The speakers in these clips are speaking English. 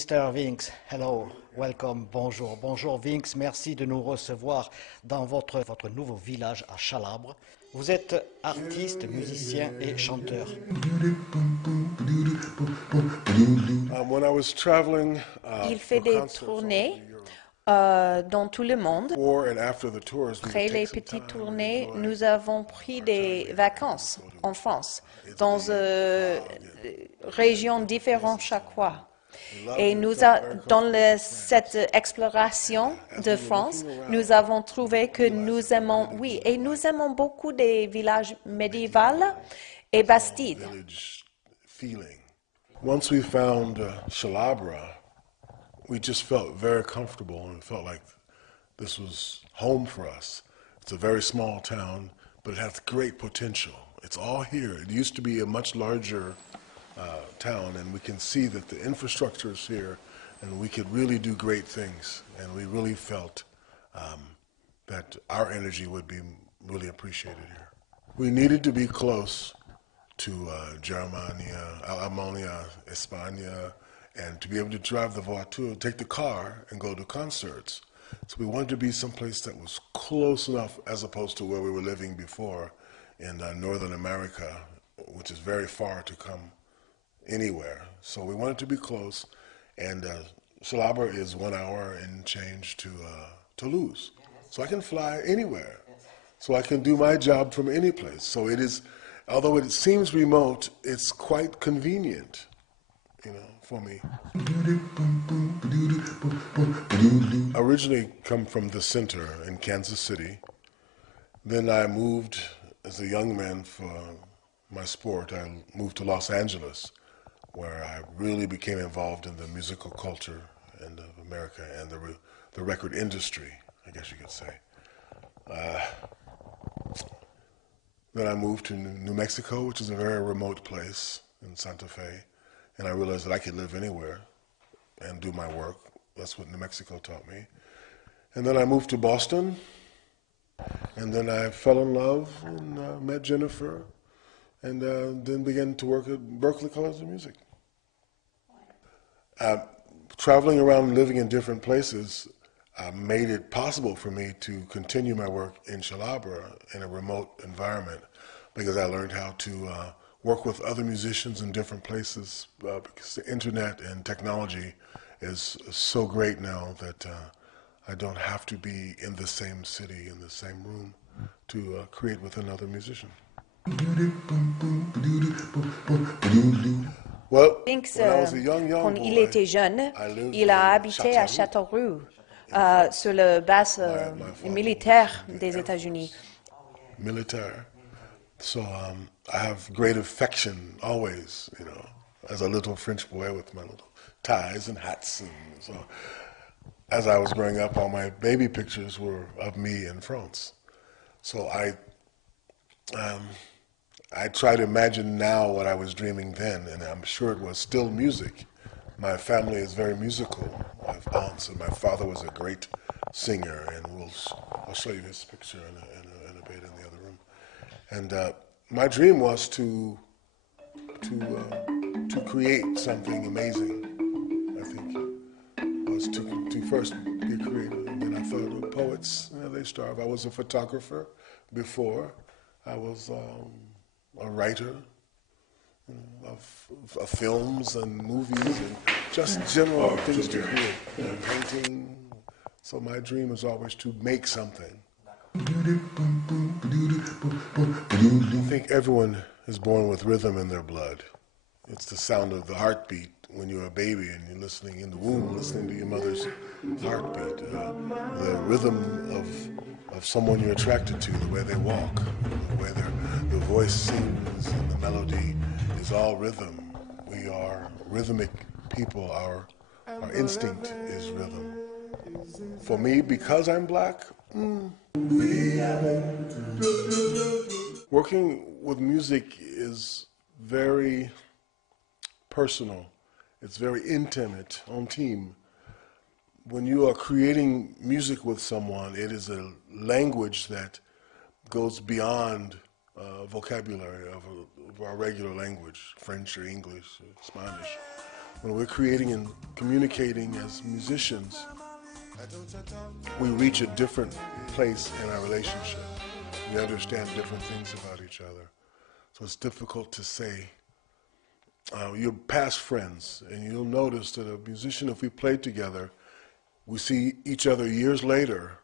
Mr. Vinx, hello, welcome, bonjour. Bonjour Vinx, merci de nous recevoir dans votre nouveau village à Chalabre. Vous êtes artiste, musicien et chanteur. Il fait des tournées dans tout le monde. Après les petites tournées, nous avons pris des vacances en France, dans une région différente chaque fois. Et dans cette exploration de France, nous avons trouvé que nous aimons, oui, et nous aimons beaucoup des villages médiévaux et Bastides. Once we found Chalabre, we just felt very comfortable and felt like this was home for us. It's a very small town, but it has great potential. It's all here. It used to be a much larger town, and we can see that the infrastructure is here, and we could really do great things. And we really felt that our energy would be really appreciated here. We needed to be close to Germany, Alemania, España, and to be able to drive the voiture, take the car, and go to concerts. So we wanted to be someplace that was close enough as opposed to where we were living before in Northern America, which is very far to come anywhere. So we wanted to be close, and Chalabre is 1 hour and change to Toulouse. So I can fly anywhere. So I can do my job from any place. So it is, although it seems remote, it's quite convenient, you know, for me. Originally come from the center in Kansas City. Then I moved as a young man for my sport. I moved to Los Angeles, where I really became involved in the musical culture in America and the record industry, I guess you could say. Then I moved to New Mexico, which is a very remote place in Santa Fe, and I realized that I could live anywhere and do my work. That's what New Mexico taught me. And then I moved to Boston, and then I fell in love and met Jennifer, and then began to work at Berklee College of Music. Traveling around, living in different places, made it possible for me to continue my work in Chalabre in a remote environment, because I learned how to work with other musicians in different places, because the internet and technology is so great now that I don't have to be in the same city, in the same room, to create with another musician. Vinx, quand il était jeune, il a habité à Châteauroux, sur la base militaire des États-Unis. Militaire. So I have great affection always, you know, as a little French boy with my little ties and hats. And so as I was growing up, all my baby pictures were of me in France. So I try to imagine now what I was dreaming then, and I'm sure it was still music. My family is very musical. I have aunts, and my father was a great singer, and I'll show you his picture in a bit in the other room. And my dream was to create something amazing. I think was to first be a creator, and then I thought of poets. You know, they starve. I was a photographer before. I was a writer of films and movies and just general things to create, and painting. So my dream is always to make something. I think everyone is born with rhythm in their blood. It's the sound of the heartbeat when you're a baby and you're listening in the womb, listening to your mother's heartbeat. The rhythm of someone you're attracted to, the way they walk, the way their voice sings, and the melody is all rhythm. We are rhythmic people. Our instinct is rhythm. For me, because I'm black, working with music is very personal. It's very intimate, on team. When you are creating music with someone, it is a language that goes beyond vocabulary of our regular language, French or English or Spanish. when we're creating and communicating as musicians, we reach a different place in our relationship. We understand different things about each other. So it's difficult to say, you're past friends, and you'll notice that a musician, if we play together, we see each other years later,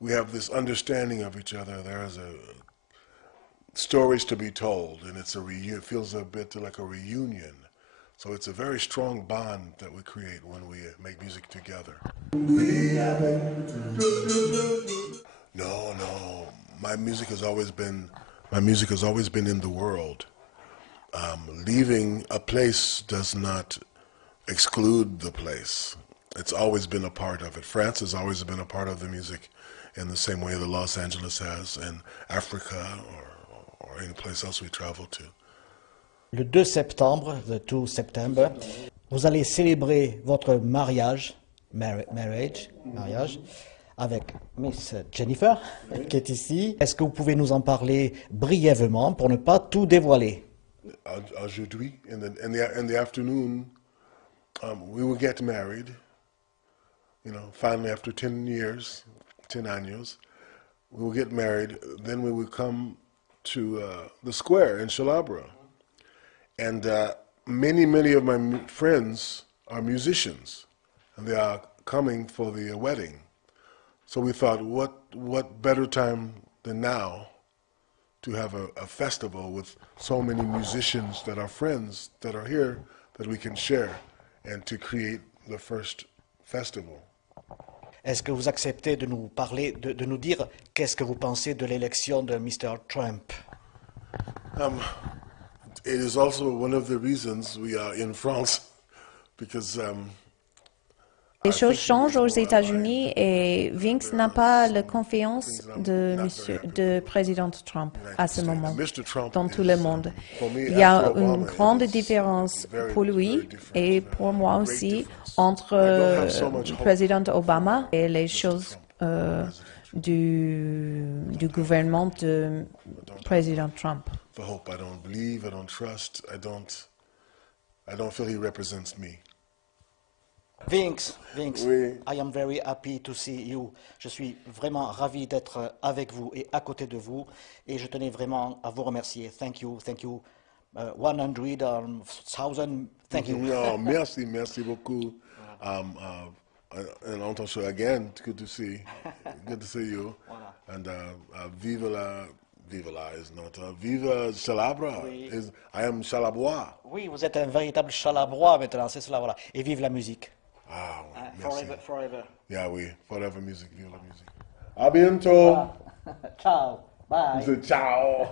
we have this understanding of each other. There's stories to be told, and it feels a bit like a reunion. So it's a very strong bond that we create when we make music together. No, my music has always been in the world. Leaving a place does not exclude the place. It's always been a part of it. France has always been a part of the music in the same way that Los Angeles has, and Africa or any place else we travel to. Le 2 septembre, the 2 September, vous allez célébrer votre mariage, mariage, avec Miss Jennifer, qui est ici. Est-ce que vous pouvez nous en parler brièvement pour ne pas tout dévoiler? Aujourd'hui, in the afternoon, we will get married. You know, finally after 10 años, we will get married. Then we will come to the square in Chalabre. And many of my friends are musicians, and they are coming for the wedding. So we thought, what better time than now to have a festival with so many musicians that are friends that are here that we can share, and to create the first festival. Est-ce que vous acceptez de nous parler, de nous dire qu'est-ce que vous pensez de l'élection de Mr. Trump? It is also one of the reasons we are in France, because les choses changent aux États-Unis et Vinx n'a pas la confiance de président Trump à ce moment dans tout le monde. Il y a une grande différence pour lui et pour moi aussi entre le président Obama et les choses du gouvernement de président Trump. For hope, I don't believe, I don't trust, I don't feel he represents me. Vinx, oui. I am very happy to see you. Je suis vraiment ravi d'être avec vous et à côté de vous, et je tenais vraiment à vous remercier. Thank you, 100, 1000, thank you. No, merci beaucoup. And Anton, again, good to see you. Voilà. And vive Chalabre. Oui. I am Chalabrois. Oui, vous êtes un véritable Chalabrois maintenant, c'est cela, voilà. Et vive la musique. Ah, merci. Forever. Yeah, oui, forever music, vive la musique. À bientôt. Ciao, bye. Ciao.